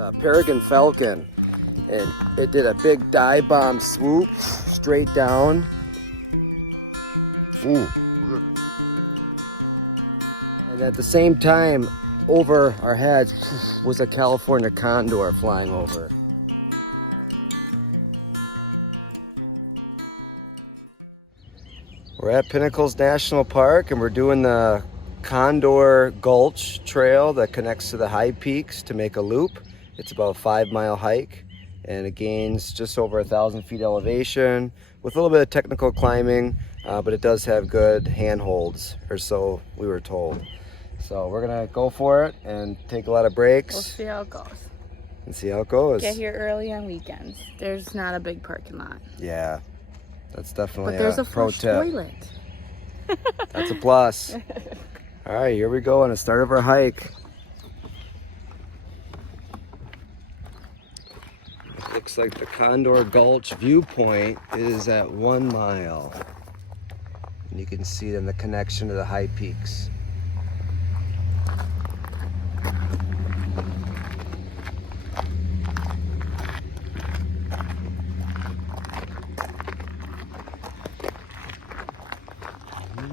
Lerfrine Falcon, and it did a big dive bomb swoop straight down. Ooh. And at the same time, over our heads was a California Condor flying over. We're at Pinnacles National Park and we're doing the Condor Gultch Trail that connects to the high peaks to make a loop. It's about a 5-mile hike and it gains just over 1,000 feet elevation with a little bit of technical climbing, but it does have good handholds, or so we were told. So we're gonna go for it and take a lot of breaks. We'll see how it goes. And see how it goes. Get here early on weekends. There's not a big parking lot. Yeah, that's definitely But there's a pro flush tip. toilet. That's a plus. All right, here we go on the start of our hike. It looks like the Condor Gulch viewpoint is at 1 mile. And you can see it in the connection to the high peaks.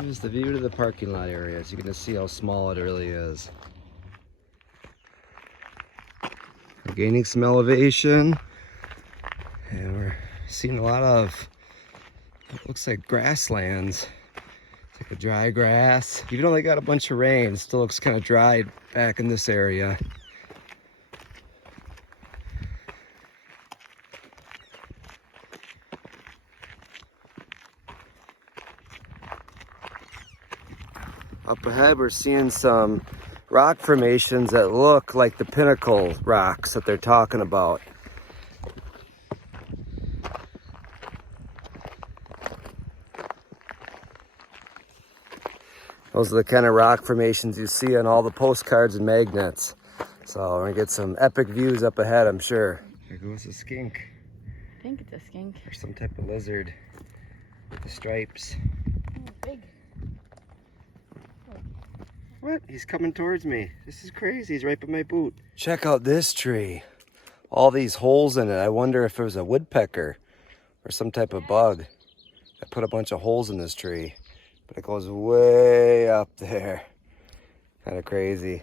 Here's the view to the parking lot area, so you can see how small it really is. We're gaining some elevation, and we're seeing a lot of, it looks like grasslands. It's like a dry grass. Even though they got a bunch of rain, it still looks kind of dry back in this area. Up ahead, we're seeing some rock formations that look like the Pinnacle rocks that they're talking about. Those are the kind of rock formations you see on all the postcards and magnets. So we're gonna get some epic views up ahead, I'm sure. There goes a skink. I think it's a skink. Or some type of lizard with the stripes. Oh, big. What? He's coming towards me. This is crazy. He's right by my boot. Check out this tree. All these holes in it. I wonder if it was a woodpecker or some type of bug that put a bunch of holes in this tree. But it goes way up there. Kind of crazy.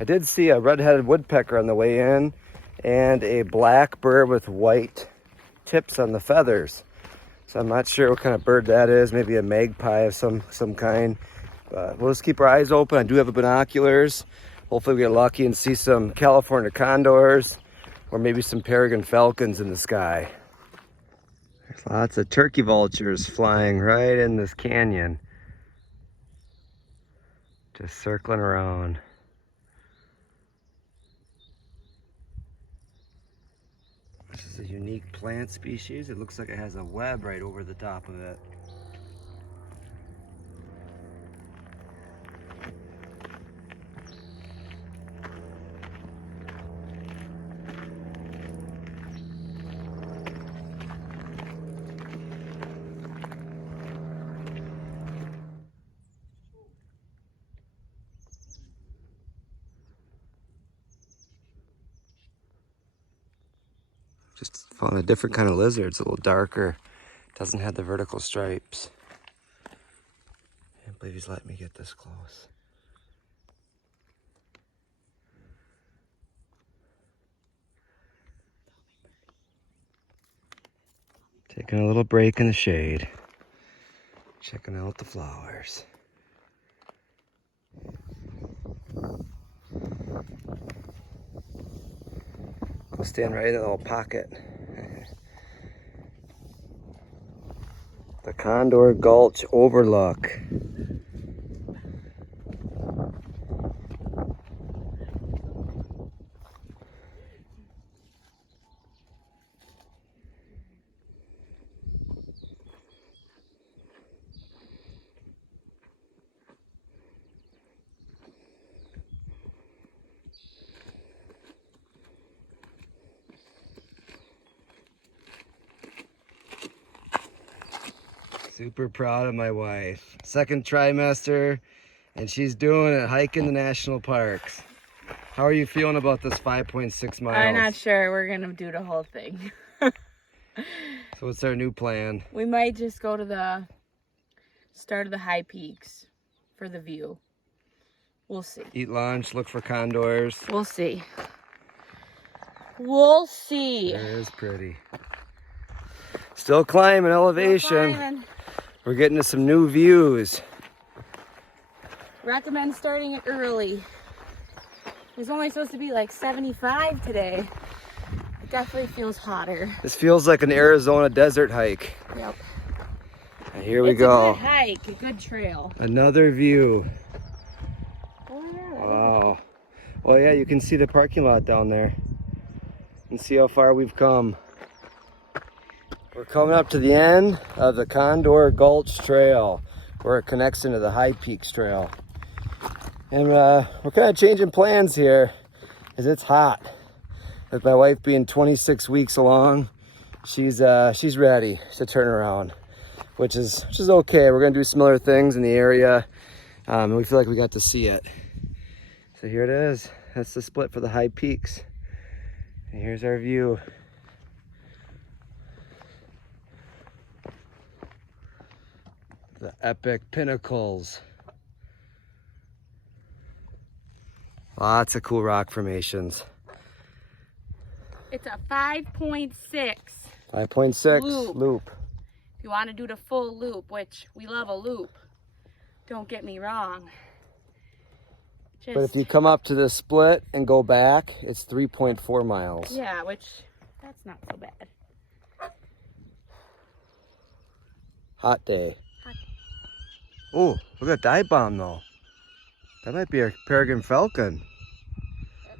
I did see a red-headed woodpecker on the way in and a black bird with white tips on the feathers. So I'm not sure what kind of bird that is. Maybe a magpie of some kind. But we'll just keep our eyes open. I do have binoculars. Hopefully we get lucky and see some California condors or maybe some peregrine falcons in the sky. There's lots of turkey vultures flying right in this canyon. Just circling around. This is a unique plant species. It looks like it has a web right over the top of it. Just found a different kind of lizard. It's a little darker. Doesn't have the vertical stripes. Can't believe he's letting me get this close. Taking a little break in the shade. Checking out the flowers. Go stand right in a little pocket. The Condor Gulch Overlook. Super proud of my wife. Second trimester, and she's doing it, hiking the national parks. How are you feeling about this 5.6 miles? I'm not sure we're gonna do the whole thing. So what's our new plan? We might just go to the start of the high peaks for the view. We'll see. Eat lunch, look for condors. We'll see. We'll see. It is pretty. Still climbing elevation. Still climbing. We're getting to some new views. Recommend starting it early. It was only supposed to be like 75 today. It definitely feels hotter. This feels like an Arizona desert hike. Yep. And here we It's go. a good hike, a good trail. Another view. Oh yeah. Wow. Oh yeah, you can see the parking lot down there. And see how far we've come. We're coming up to the end of the Condor Gultch Trail, where it connects into the High Peaks Trail. And we're kind of changing plans here, as it's hot. With my wife being 26 weeks along, she's ready to turn around, which is okay. We're gonna do some other things in the area, and we feel like we got to see it. So here it is. That's the split for the High Peaks. And here's our view. The epic Pinnacles. Lots of cool rock formations. It's a 5.6. 5.6 Loop. loop. If you want to do the full loop, which we love a loop, don't get me wrong. But if you come up to the split and go back, it's 3.4 miles. Yeah, which that's not so bad. Hot day. Hot. Oh, look at that dive bomb though. That might be a peregrine falcon.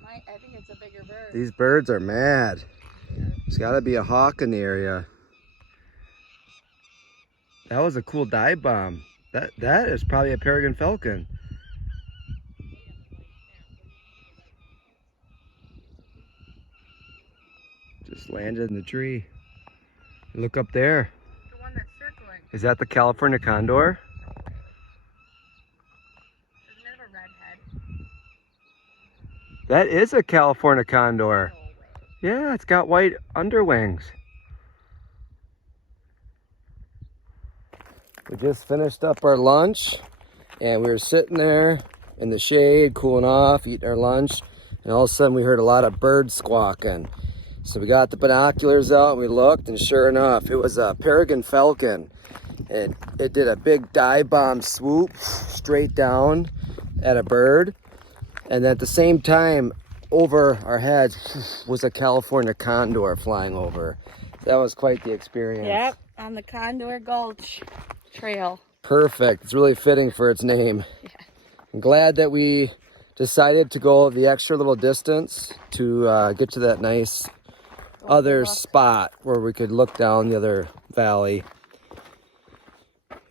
I think it's a bigger bird. These birds are mad. There's got to be a hawk in the area. That was a cool dive bomb. That is probably a peregrine falcon. Just landed in the tree. Look up there. The one that's circling. Is that the California Condor? Doesn't it have a red head? That is a California Condor. No way. Yeah, it's got white underwings. We just finished up our lunch and we were sitting there in the shade, cooling off, eating our lunch, and all of a sudden we heard a lot of birds squawking. So we got the binoculars out and we looked, and sure enough, it was a peregrine falcon. And it did a big dive bomb swoop straight down at a bird. And at the same time, over our heads was a California Condor flying over. That was quite the experience. Yep, on the Condor Gultch Trail. Perfect. It's really fitting for its name. Yeah. I'm glad that we decided to go the extra little distance to get to that nice other spot where we could look down the other valley.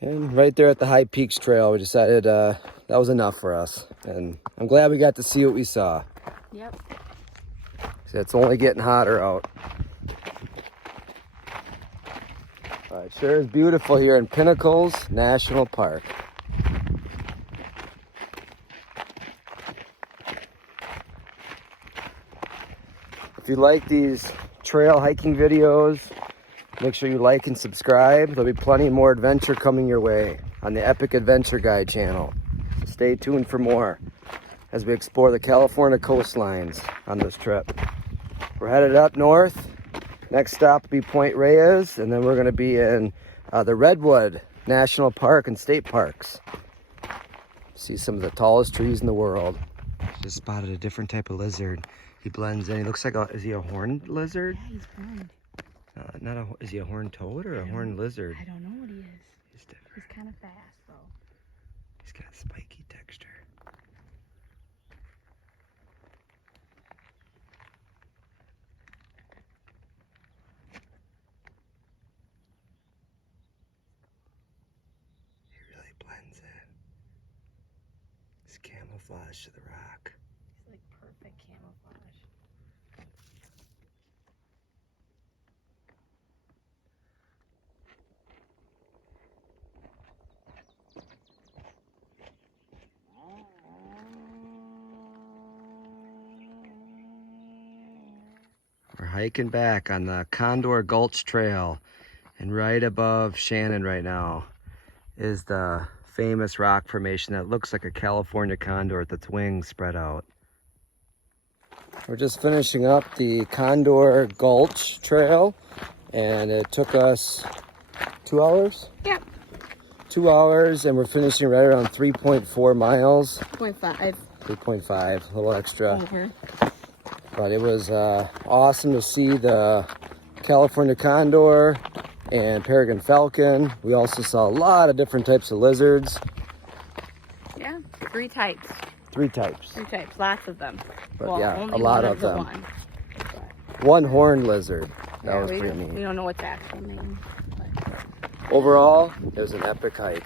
And right there at the High Peaks Trail, we decided that was enough for us. And I'm glad we got to see what we saw. Yep. So it's only getting hotter out. But it sure is beautiful here in Pinnacles National Park. If you like these trail hiking videos, make sure you like and subscribe. There'll be plenty more adventure coming your way on the Epic Adventure Guide channel. So stay tuned for more as we explore the California coastlines on this trip. We're headed up north. Next stop will be Point Reyes, and then we're going to be in the Redwood National Park and State Parks. See some of the tallest trees in the world. Just spotted a different type of lizard. He blends in. He looks like is he a horned lizard? Yeah, he's horned. Is he a horned toad or a horned lizard? I don't know what he is. He's different. He's kind of fast though. He's got spiky texture. He really blends in. It's camouflage to the rock. He's like perfect camouflage. hiking back on the Condor Gultch Trail. And right above Shannon right now is the famous rock formation that looks like a California condor with its wings spread out. We're just finishing up the Condor Gultch Trail, and it took us 2 hours? Yeah. 2 hours, and we're finishing right around 3.4 miles. 0.5. 3.5, a little extra. Over. But it was awesome to see the California Condor and Peregrine Falcon. We also saw a lot of different types of lizards. Yeah, 3 types. 3 types. 3 types, lots of them. But well, yeah, only a lot one of the them. One. One horned lizard. That Yeah, was we pretty neat. don't know what that actually means. Overall, it was an epic hike.